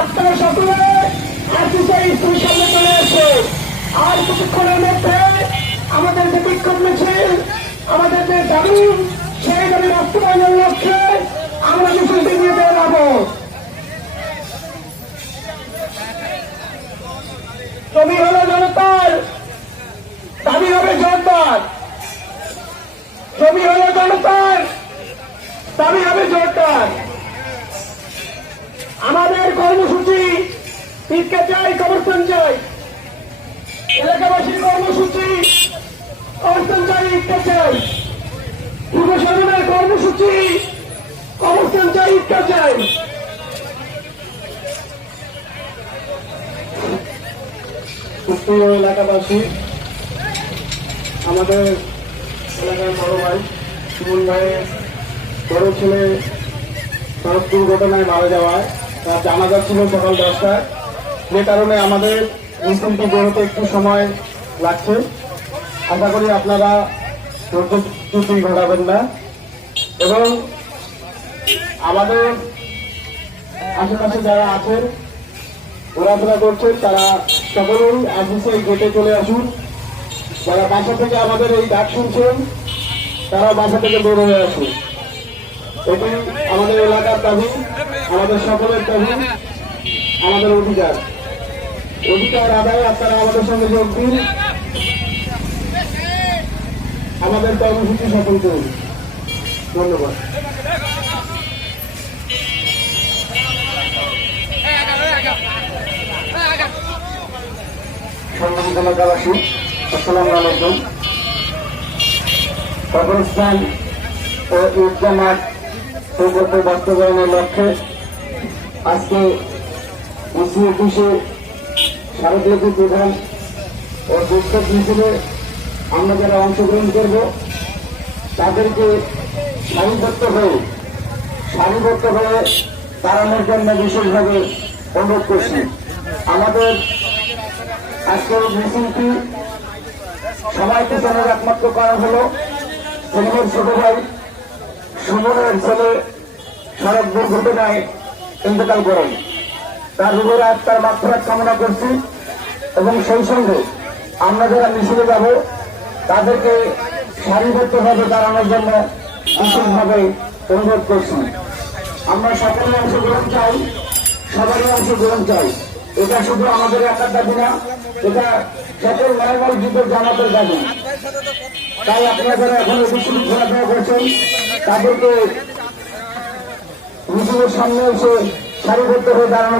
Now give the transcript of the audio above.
আপনারা সকলে আর্টিসাই স্কুল সামনে চলে এসে আর কিছুক্ষণের মধ্যে আমাদের যে বিক্ষোভ মিছিল, আমাদের যে দাবি, সেই দাবি বাস্তবায়নের লক্ষ্যে আমরা মিছিলটি নিয়ে বেরোবো। জমি হলো জনতার, দাবি হবে জোরদার। জমি হলো জনতার, দাবি হবে জোরদার। আমাদের কর্মসূচি ঈদকে চাই, কবরস্থান চাই। এলাকাবাসীর কর্মসূচি কবরস্থান চাই, ঈদকে চাই। পূর্ব সদনের কর্মসূচি কবরস্থান চাই, ঈদকে চাই। প্রিয় এলাকাবাসী, আমাদের এলাকার বড় ভাই সুমন ভাইয়ের বড় ছেলে সড়ক দুর্ঘটনায় মারা যাওয়ায় তার জানাজা ছিল সকাল 10টায়। যে কারণে আমাদের মিছিলটি বেরোতে একটু সময় লাগছে। আশা করি আপনারা ত্রুটি ঘটাবেন না এবং আমাদের আশেপাশে যারা আছেন ঘোরাফেরা করছেন তারা সকলেই আর্টিসাই গেটে চলে আসুন। যারা বাসা থেকে আমাদের এই ডাক শুনছেন তারা বাসা থেকে বের হয়ে আসুন। এটি আমাদের এলাকার দাবি, আমাদের সকলের দাবি, আমাদের অধিকার আদায় আপনারা আমাদের সঙ্গে যোগ দিন, আমাদের কর্মসূচি সফল করুন। ধন্যবাদ। সম্মানিত এলাকাবাসী, আসসালামু আলাইকুম। কবরস্থান ও ঈদগাহ মাঠ প্রকল্প বাস্তবায়নের লক্ষ্যে আজকে ইসি অফিসে স্মারকলিপি প্রদান ও বিক্ষোভ মিছিলে আমরা যারা অংশগ্রহণ করব তাদেরকে সারিবদ্ধ হয়ে দাঁড়ানোর জন্য বিশেষভাবে অনুরোধ করছি। আমাদের আজকের মিছিলটি সবাই পিছনের একমাত্র কারণ হল সেলিমের ছোট ভাই সুমনের ছেলে সড়ক দুর্ঘটনায় ইন্তেকাল করেন। তার রুহের আত্মার মাগফিরাত কামনা করছি এবং সেই সঙ্গে আমরা যারা মিছিলে যাব তাদেরকে সারিবদ্ধভাবে দাঁড়ানোর জন্য বিশেষভাবে অনুরোধ করছি। আমরা সকলে অংশগ্রহণ চাই, সবারই অংশগ্রহণ চাই। এটা শুধু আমাদের একার দাবি না, এটা সকল নরমাল যুগের জামাতের দাবি। তাই আপনারা যারা এখন মিছিল ঘোরাফেরা করছেন তাদেরকে মিছিলের সামনে এসে সারিবদ্ধ হয়ে দাঁড়ানো